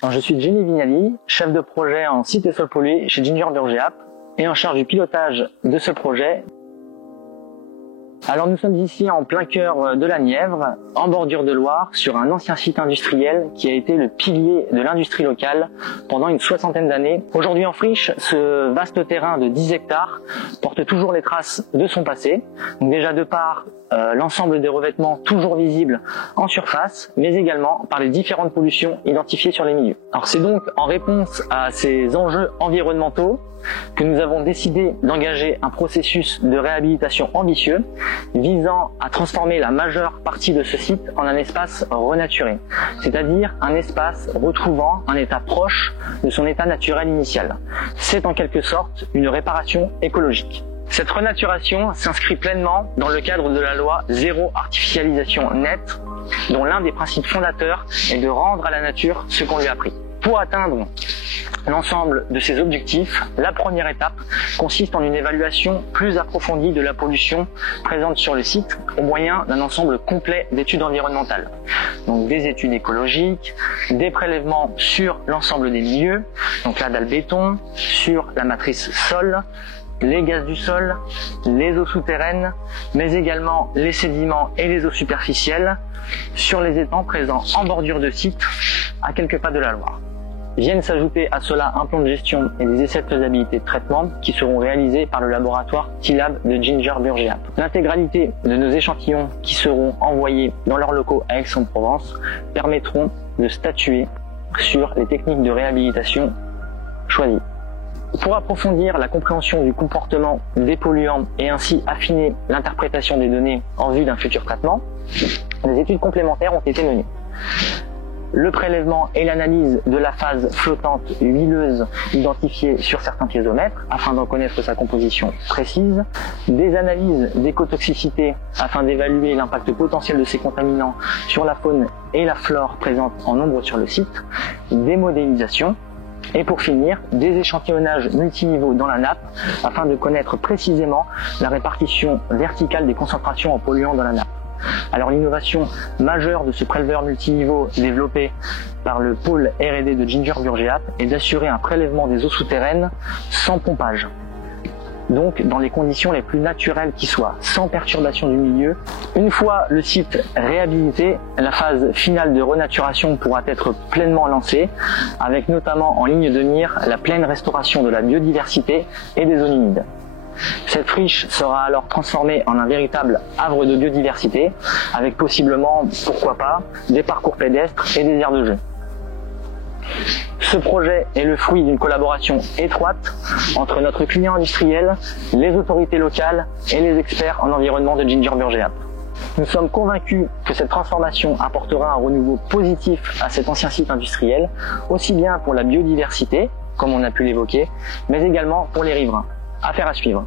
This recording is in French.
Alors, je suis Jenny Vignali, chef de projet en site et sol pollué chez Ginger Burger et en charge du pilotage de ce projet. Alors nous sommes ici en plein cœur de la Nièvre, en bordure de Loire, sur un ancien site industriel qui a été le pilier de l'industrie locale pendant une soixantaine d'années. Aujourd'hui en friche, ce vaste terrain de 10 hectares porte toujours les traces de son passé. Donc déjà de par l'ensemble des revêtements toujours visibles en surface, mais également par les différentes pollutions identifiées sur les milieux. Alors c'est donc en réponse à ces enjeux environnementaux que nous avons décidé d'engager un processus de réhabilitation ambitieux visant à transformer la majeure partie de ce site en un espace renaturé, c'est-à-dire un espace retrouvant un état proche de son état naturel initial. C'est en quelque sorte une réparation écologique. Cette renaturation s'inscrit pleinement dans le cadre de la loi zéro artificialisation nette, dont l'un des principes fondateurs est de rendre à la nature ce qu'on lui a pris. Pour atteindre l'ensemble de ces objectifs, la première étape consiste en une évaluation plus approfondie de la pollution présente sur le site au moyen d'un ensemble complet d'études environnementales. Donc des études écologiques, des prélèvements sur l'ensemble des milieux, donc la dalle béton, sur la matrice sol, les gaz du sol, les eaux souterraines, mais également les sédiments et les eaux superficielles sur les étangs présents en bordure de site à quelques pas de la Loire. Viennent s'ajouter à cela un plan de gestion et des essais de faisabilité de traitement qui seront réalisés par le laboratoire TILAB de Ginger Burger. L'intégralité de nos échantillons qui seront envoyés dans leurs locaux à Aix-en-Provence permettront de statuer sur les techniques de réhabilitation choisies. Pour approfondir la compréhension du comportement des polluants et ainsi affiner l'interprétation des données en vue d'un futur traitement, des études complémentaires ont été menées. Le prélèvement et l'analyse de la phase flottante huileuse identifiée sur certains piézomètres afin d'en connaître sa composition précise, des analyses d'écotoxicité afin d'évaluer l'impact potentiel de ces contaminants sur la faune et la flore présentes en nombre sur le site, des modélisations et pour finir, des échantillonnages multiniveaux dans la nappe afin de connaître précisément la répartition verticale des concentrations en polluants dans la nappe. Alors l'innovation majeure de ce préleveur multiniveau développé par le pôle R&D de Ginger Burger est d'assurer un prélèvement des eaux souterraines sans pompage. Donc dans les conditions les plus naturelles qui soient, sans perturbation du milieu. Une fois le site réhabilité, la phase finale de renaturation pourra être pleinement lancée, avec notamment en ligne de mire la pleine restauration de la biodiversité et des zones humides. Cette friche sera alors transformée en un véritable havre de biodiversité, avec possiblement, pourquoi pas, des parcours pédestres et des aires de jeu. Ce projet est le fruit d'une collaboration étroite entre notre client industriel, les autorités locales et les experts en environnement de Ginger Burger. Nous sommes convaincus que cette transformation apportera un renouveau positif à cet ancien site industriel, aussi bien pour la biodiversité, comme on a pu l'évoquer, mais également pour les riverains. Affaire à suivre.